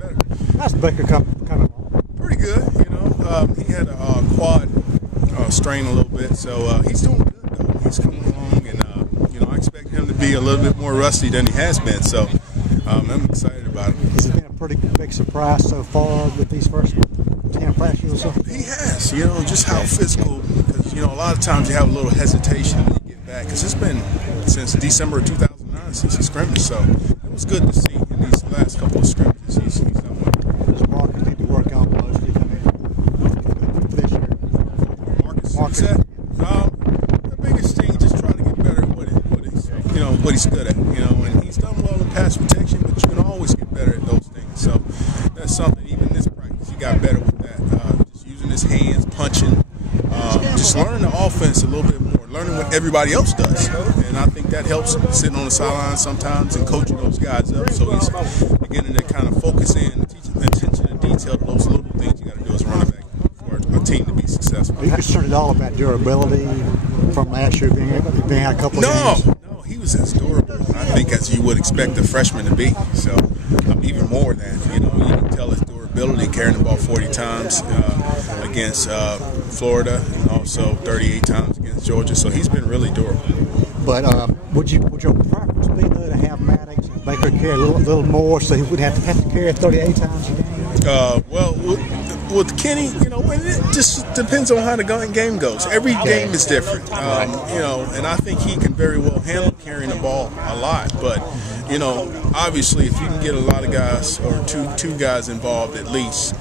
better. How's Baker coming along? Pretty good, you know. He had a quad strain a little bit, so he's doing good though. He's coming along, and you know, I expect him to be a little bit more rusty than he has been. So I'm excited about him. Has it been a pretty big surprise so far with these first 10 practices or so? He has, you know, just how physical. Because you know, a lot of times you have a little hesitation when you get back, because it's been since December of 2009 since he scrimmaged. So it was good to see in these last couple of scrimmages he's done well. Does Marcus need to work on most this year? Marcus said, the biggest thing, just try to get better at what he's good at, you know, and he's done well in pass protection, but you can always get better at those things. So that's something, even this practice, he got better with that. Just using his hands, punching, just learning the offense a little bit more, learning what everybody else does. And I think that helps him sitting on the sideline sometimes and coaching those guys up. So he's beginning to kind of focus in, teach attention to detail to those little things you got to do as a running back for a team to be successful. Are you concerned at all about durability from last year being out a couple of games? No, he was as durable, I think, as you would expect a freshman to be. So even more than, you know, you can tell his durability, carrying the ball 40 times against Florida, and also 38 times against Georgia. So he's been really durable. But would your preference be though to have Maddox and Baker carry a little more, so he would have to carry 38 times a game? Well, with Kenny, you know, it just depends on how the game goes. Every game is different, you know, and I think he can very well handle carrying the ball a lot. But, you know, obviously, if you can get a lot of guys or two guys involved at least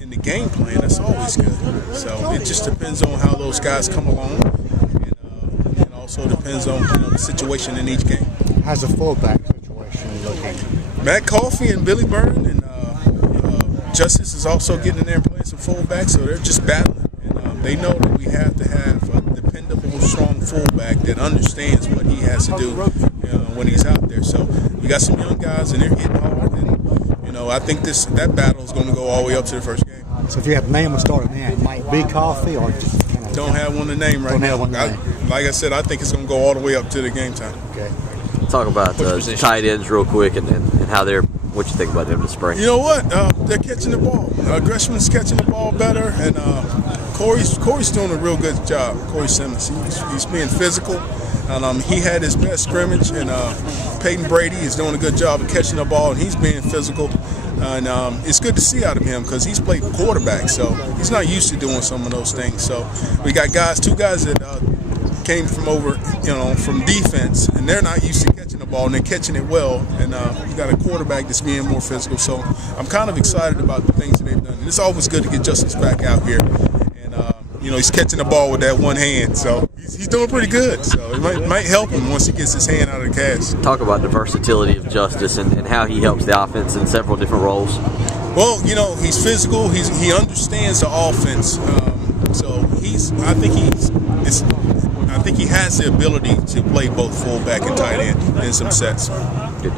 in the game plan, that's always good. So it just depends on how those guys come along, and it also depends on, you know, the situation in each game. How's the fullback situation looking? Matt Coffey and Billy Byrne and Justice is also getting in there and playing some fullback, so they're just battling. And they know that we have to have a dependable, strong fullback that understands what he has to do, you know, when he's out there. So we got some young guys, and they're hitting hard. And you know, I think that battle is going to go all the way up to the first game. So if you have a name of starting now, it might be Coffey, or just kind of don't have one to name right now. Like I said, I think it's going to go all the way up to the game time. Okay. Talk about tight ends real quick and how they're. What you think about them this spring? You know what? They're catching the ball. Greshman's catching the ball better, and Corey's doing a real good job. Corey Simmons, he's being physical, and he had his best scrimmage. And Peyton Brady is doing a good job of catching the ball, and he's being physical. And it's good to see out of him because he's played quarterback, so he's not used to doing some of those things. So we got two guys that came from from defense, and they're not used to catching the ball, and they're catching it well. And you got a quarterback that's being more physical. So I'm kind of excited about the things that they've done. And it's always good to get Justice back out here, and you know, he's catching the ball with that one hand, so he's doing pretty good. So it might help him once he gets his hand out of the cast. Talk about the versatility of Justice and how he helps the offense in several different roles. Well, you know, he's physical. He understands the offense. So I think he has the ability to play both fullback and tight end in some sets. Good.